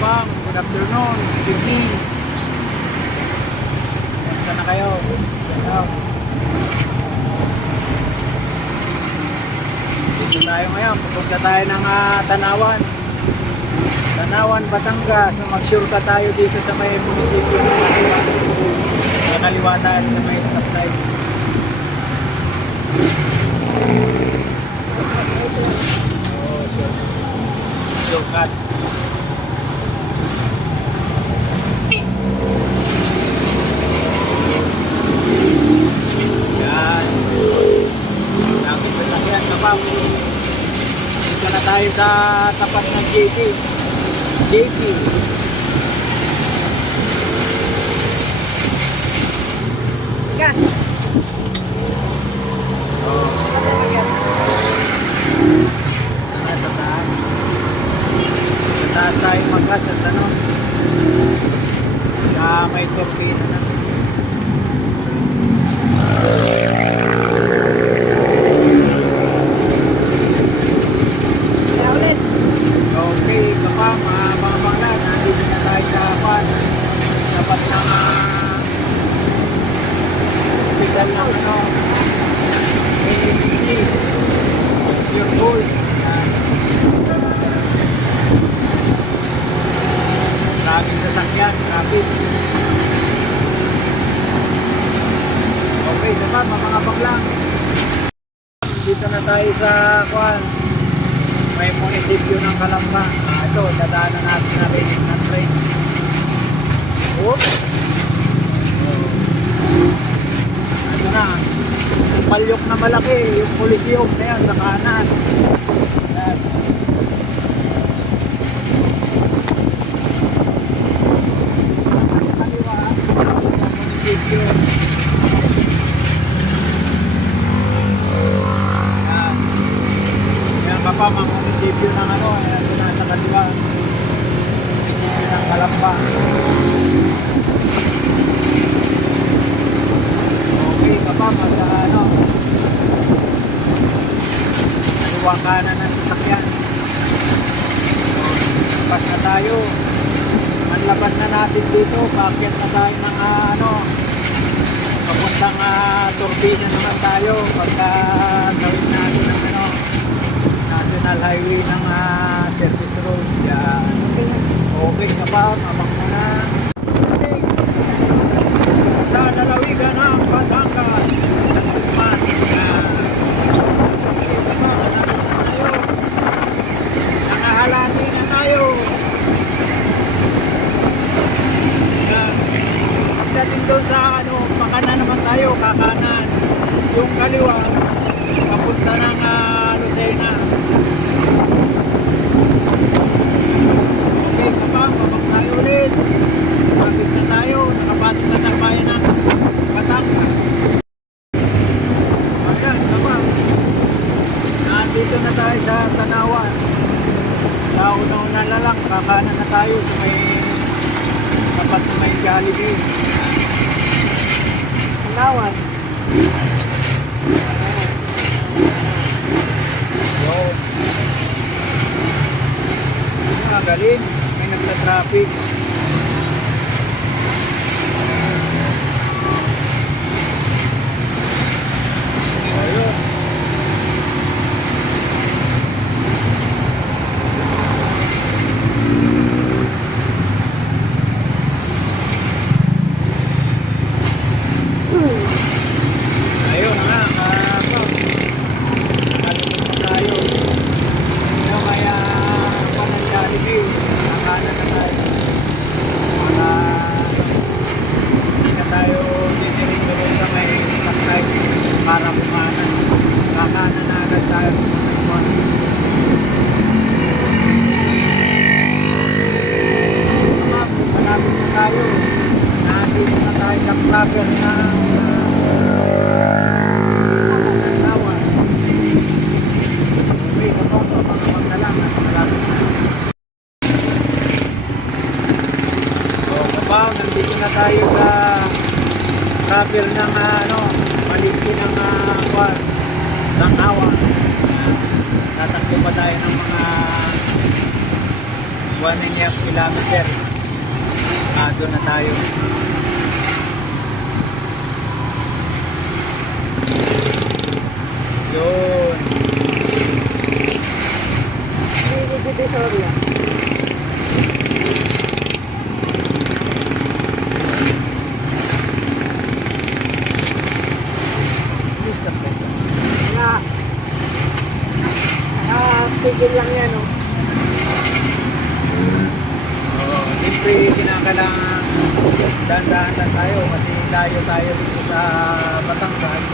Kapang, good afternoon, good evening. Basta na kayo. Hello. Dito tayo ngayon, pupunta tayo ng Tanawan. Tanawan, Batangas. So mag-shortcut tayo dito sa may munisipyo ng Tanawan. Sa kaliwa tayo sa may stoplight. Shortcut. Yan. Nakit sa sakyan, kapag dito na tayo sa tapat ng JP. Gas. Oh. Nasa taas. Sa taas tayo mag-gas at ano. Sa may turbina na. Okay, kapag mga bangla, nandito na tayo sa Pan. Dapat ng hospital ng ano, ABC, your goal. Maraming sasakyan, traffic. Okay, dapat mga bangla. Dito na tayo sa Pan. May munisipyo ng Calamba. Ito, dadaanan natin na rin ng train. Oops. Ito na. Yung palyok na malaki, yung Coliseum na yan sa kanan. Yan. Sa kaliwa, munisipyo. Pa mga munisipyo ng ano, ito na sa kaliwa, munisipyo ng Calamba. Okay, kapag ano, kaliwa kanan ng sasakyan. Pas na tayo, manlaban na natin dito, paakyat na tayo ng ano, papuntang turbina naman tayo, pagka gawin natin ng ano, National Highway ng Service Road. Yan. Okay ka pa, mabang mo na. Sa lalawigan ng Batangas. Mas yan. Okay ka pa, malapit na tayo. Nakahalati na tayo. Yan. Pagdating doon sa ano, pakanan naman tayo, kakanan. Yung kaliwa, papunta ng Lucena. Okay, kapag mabang tayo ulit. Sumabit na tayo, nakapasok na sa bayan ng Batangas. Ayan, kapag nandito na tayo sa Tanawan. Sa una-una na lang, kakanan na tayo sa may tapat na may Jollibee. Tanawan. Galing, may nagta-traffic. Ayun. Ayun nga, nakalimut na tayo. Ano kaya panang Jollibee, nakanan na tayo. Hindi na tayo diniringo sa may stoplight para kumanan. Kakanan na agad tayo sa may one. Malapit na tayo. Nandito na tayo sa clubber na Tanawan. Okay, kapag magdalaman, malapit na. So kapag nandito na tayo sa clubber ng maliki ng Tanawan. Tatakbo pa tayo ng mga 1.5 kilometer. Doon na tayo. Yun. Hindi Divisoria. Tigil lang yan, oh. Siyempre, kinakailangan dahan-dahan lang tayo kasi layo tayo dito sa Batangas.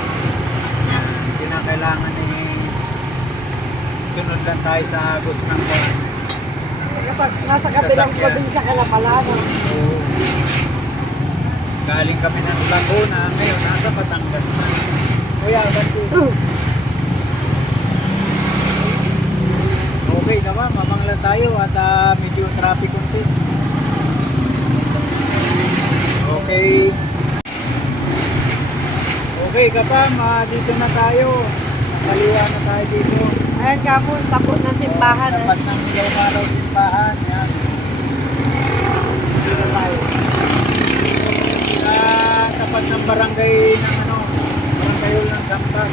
Kinakailangan sunod lang tayo sa agos ng buwan. Nasa kabilang probinsya ka na pala, no? Oo. Galing kami ng Laguna, ngayon nasa Batangas na. Kuya, ganito. Okay naman, mabang lang tayo at medyo traffic konti. Okay. Okay kapam, dito na tayo. Kaliwa na tayo dito. Ayan ka po, tapos ng simbahan. Tapat ng ilaw araw simbahan. Yan. Dito na tayo. Tapat ng barangay ng barangay ng Sampas.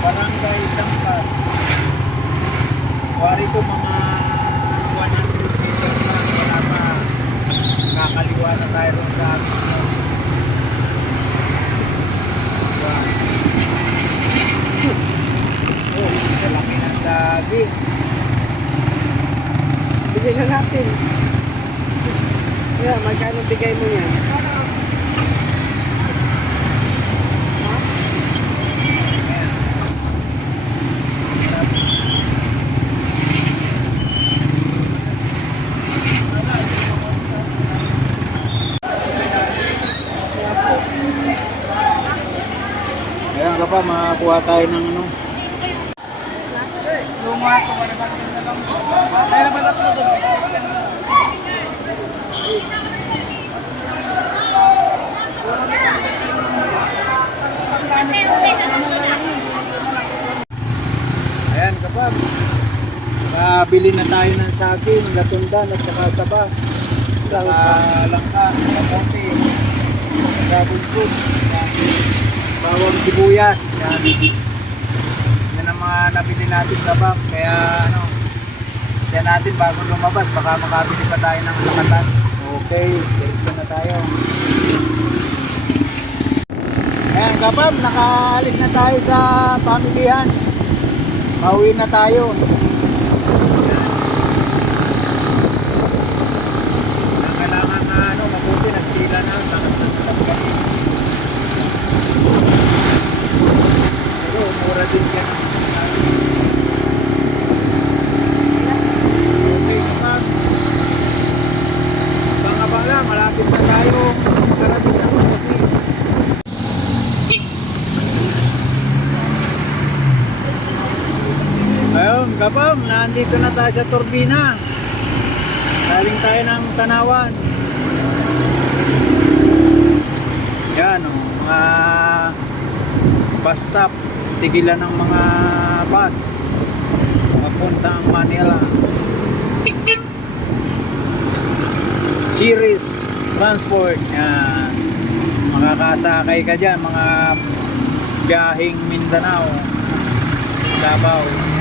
Barangay Sampas. Wari ko mga 100 meters lang wala pa. Kakaliwa na tayo ron sa mismo. Oh, malaki ng sabi. Bigay na natin. Yeah, magkano bigay mo yan? Ayan ka pa, makakuha tayo ng Ayan kapag bili na tayo ng saging, latundan at saka saba, saka langka, kamote, dragon fruit, bawang sibuyas. Yan ang mga nabili natin kapag. Kaya yan natin bago lumabas, baka makabili pa tayo ng lakatan. Okay, dito na tayo. Ayan kapag, nakaalis na tayo sa pamilihan. Pauwi na tayo. Kailangan na mabuti, nagpila na ang tangas ng kalagay. Pero mura din yan. Okay kapag abang-abang lang, malapit na tayo. Karating ako kasi. Ayun, kapam, nandito na tayo sa turbina. Galing tayo ng Tanawan. Yan mga bus stop, tigilan ng mga bus papuntang Manila. Series Transport. Yan. Makakasakay ka dyan, mga biyahing Mindanao, Davao.